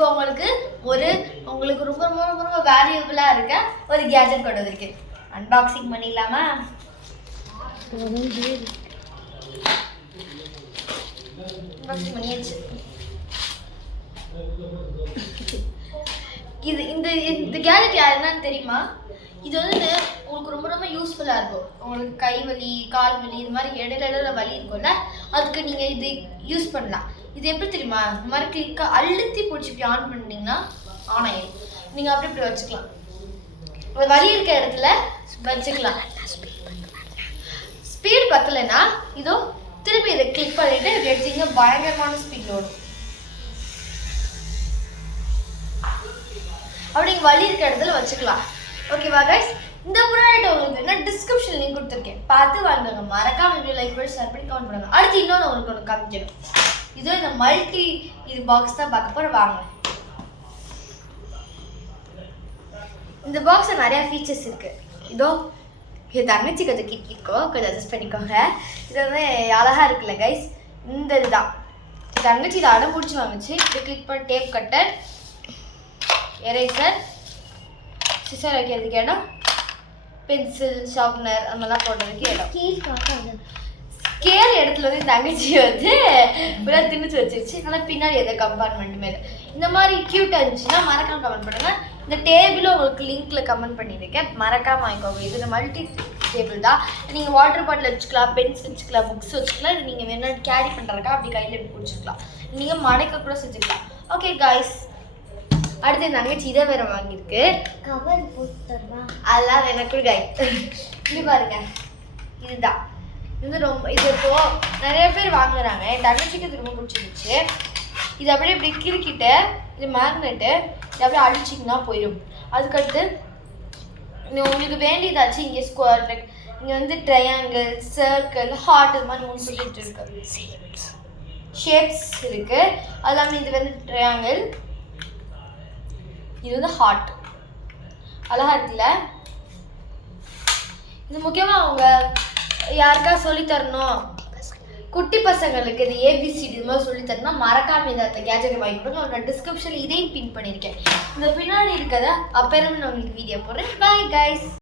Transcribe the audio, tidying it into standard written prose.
இப்போ உங்களுக்கு ரொம்ப ரொம்ப ரொம்ப ரொம்ப வேல்யூபிளாக இருக்க ஒரு கேஜெட் கொண்டு வந்திருக்கு. அன்பாக்சிங் பண்ணிடலாமா? அன்பாக்சிங் பண்ணியாச்சு. இந்த கேஜெட் என்னன்னு தெரியுமா? இது உங்களுக்கு ரொம்ப ரொம்ப யூஸ்ஃபுல்லாக இருக்கும். உங்களுக்கு கை வலி, கால் வலி, இது மாதிரி இடையில வலி இருக்கும்ல, அதுக்கு நீங்கள் இது யூஸ் பண்ணலாம். இது எப்படி தெரியுமா? இந்த மாதிரி கிளிக்காக அழுத்தி பிடிச்சி இப்படி ஆன் பண்ணிங்கன்னா ஆன் ஆகிடும். நீங்கள் அப்படி வச்சுக்கலாம். வலி இருக்க இடத்துல வச்சுக்கலாம். ஸ்பீடு பத்தலைன்னா இதோ திருப்பி இதை கிளிக் பண்ணிட்டு எடுத்தீங்க, பயங்கரமான ஸ்பீட் ஓடும். அப்படி வலி இருக்க இடத்துல வச்சுக்கலாம். ஓகேவா கைஸ்? இந்த ப்ராடக்ட் உங்களுக்கு என்ன டிஸ்கிரிப்ஷன் லிங்க் கொடுத்துருக்கேன், பார்த்து வாங்குங்க. மறக்காம வீடியோ லைக் பண்ணி ஷேர் பண்ணி கமெண்ட் பண்ணுங்க. அடுத்து இன்னொன்று உங்களுக்கு ஒன்று காமிக்கணும். இதோ இந்த மல்டி இது பாக்ஸ் தான் பார்க்க போகிற. வாங்க. இந்த பாக்ஸில் நிறையா ஃபீச்சர்ஸ் இருக்குது. இதோ இது தங்கச்சி கொஞ்சம் கிட்டிக்கோ, கொஞ்சம் அட்ஜஸ்ட் பண்ணிக்கோங்க. இது அழகாக இருக்குல்ல கைஸ்? இந்த இதுதான் தங்கச்சி இதை அடம் பிடிச்சி வாங்குச்சு. இது கிளிக் பண்ணி டேப் கட்டர், எரேசர், சிசர் வைக்கிறதுக்கு இடம், பென்சில், ஷார்ப்னர் அந்த மாதிரிலாம் போடுறதுக்கு இடம். ஸ்கேல் இடத்துல தங்கச்சி இப்படிலாம் திணிச்சு வச்சிருச்சு. ஆனால் பின்னாடி எதை கம்பார்ட்மெண்ட் மேலே இந்த மாதிரி க்யூட்டாக இருந்துச்சுன்னா மறக்காம கமெண்ட் பண்ணுங்கள். இந்த டேபிளும் உங்களுக்கு லிங்க்கில் கமெண்ட் பண்ணியிருக்கேன், மறக்காமல் வாங்கிக்கோங்க. இது மல்டி டேபிள் தான். நீங்கள் வாட்டர் பாட்டில் வச்சுக்கலாம், பென்சில் வச்சுக்கலாம், புக்ஸ் வச்சுக்கலாம். இது நீங்கள் வேணா கேரி பண்ணுறதுக்கா அப்படி கையில் எடுத்து பிடிச்சிக்கலாம். நீங்கள் மடக்க கூட செஞ்சுக்கலாம். ஓகே காய்ஸ், அடுத்து தங்கச்சி இதை வேற வாங்கியிருக்கு. கவர் போட்டுறா அதெல்லாம் எனக்கு காய். இப்படி பாருங்க, இதுதான் ரொம்ப இது இப்போ நிறைய பேர் வாங்குறாங்க. என் தங்கச்சிக்கு இது ரொம்ப பிடிச்சிருந்துச்சு. இது அப்படியே இப்படி கிறுக்கிட்டு, இது மேக்னெட்டு, இது அப்படியே அடிச்சிங்கன்னா போயிடும். அதுக்கடுத்து உங்களுக்கு வேண்டியதாச்சு இங்கே ஸ்கொயர், இங்கே ட்ரையாங்கிள், சர்க்கிள், ஹார்ட், இது மாதிரி 3 சொல்லிட்டு இருக்கு. ஷேப்ஸ் இருக்கு. அது இல்லாமல் இது ட்ரையாங்கிள், இது ஹார்ட். அழகா இருக்குல்ல? இது முக்கியமாக அவங்க யாருக்கா சொல்லித்தரணும், குட்டி பசங்களுக்கு இது ஏபிசிடி இது மாதிரி சொல்லித்தரணும், மறக்காம இதை அந்த கேஜெட் வாங்கி கொடுங்க. நான் டிஸ்கிரிப்ஷனில் இதையும் பின் பண்ணியிருக்கேன். இந்த பின்னாடி இருக்கிறத அப்போ நான் உங்களுக்கு வீடியோ போடுறேன். Bye guys.